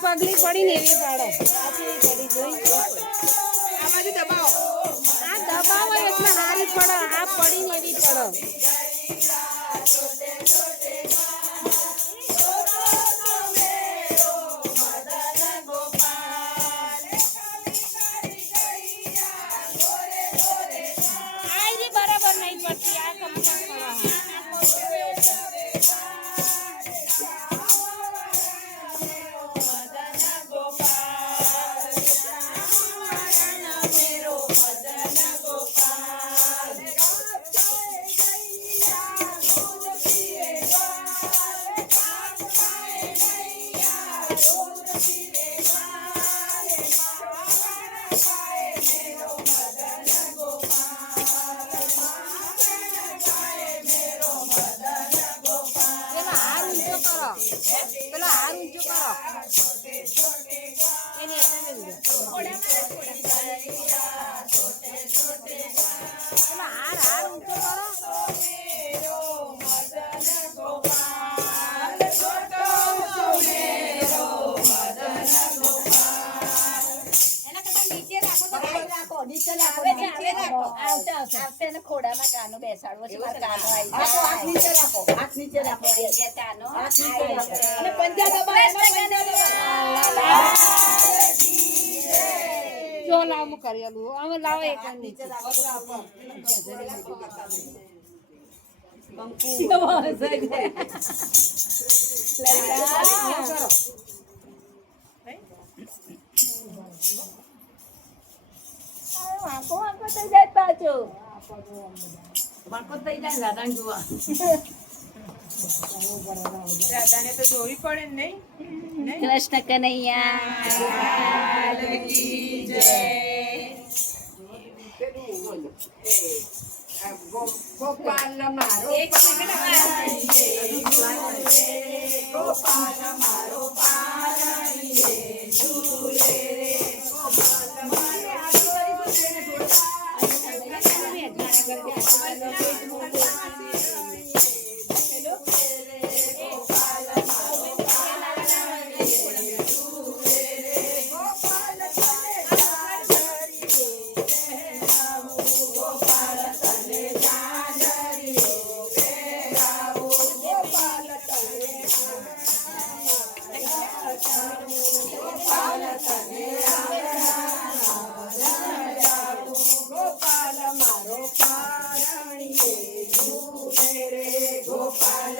પગલી પડી ને એવી પાડો પડી જોઈ આ બાજુ દબાવો આ દબાવો એટલે હારી પડો આ પડી ને એવી પડો બરાબર નહીં પડતી આ પેલા હાર ઊંચો કરો એની પેલા હાર ઊંચો કરો ખોડામાં કાનો બેસાડવો છે કાનો હાથ નીચે રાખો કાનો અને પંજા દબાવો જો લાવ કરેલું અમે લાવો એક નીચે વાંકો થઈ જાય પાછો વાંકો થઈ જાય દાદાને જોવા દાદાને તો જોવી પડે ને નહીં કૃષ્ણ કનૈયા કી જય ગોપાલ મારો ગોપાલ મારો પારણીએ ઝૂલે રે ગોપાલ